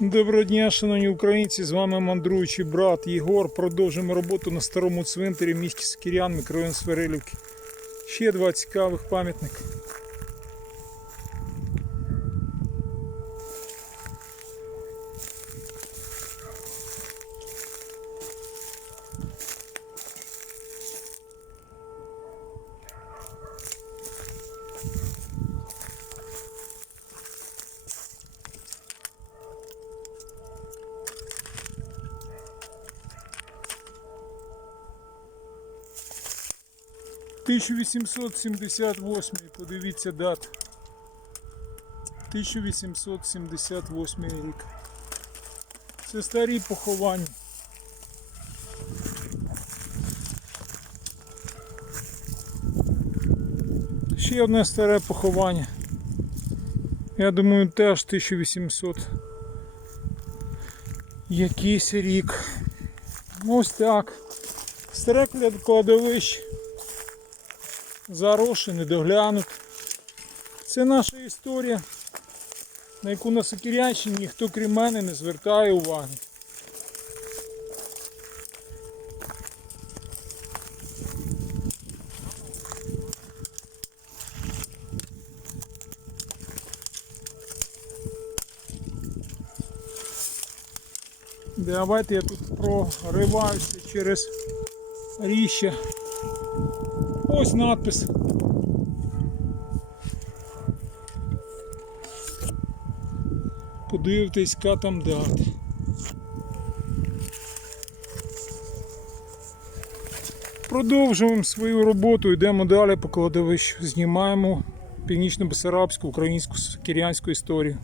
Доброго дня, шановні українці! З вами мандруючий брат Єгор. Продовжуємо роботу на старому цвинтарі в місті Скірян, мікрорайон Сверилівки. Ще два цікавих пам'ятника. – 1878, подивіться дату. 1878 рік. Це старі поховання. Ще одне старе поховання. Я думаю, теж 1800 якийсь рік. Ось так. Старе кладовище. Заросше, недоглянуте. Це наша історія, на яку на Сокирянщині ніхто крім мене не звертає уваги. Давайте я тут прориваюся через ріще. Ось надпис. Подивитись, яка там дата. Продовжуємо свою роботу, йдемо далі по кладовищу, знімаємо північно-бесарабську українську кірянську історію.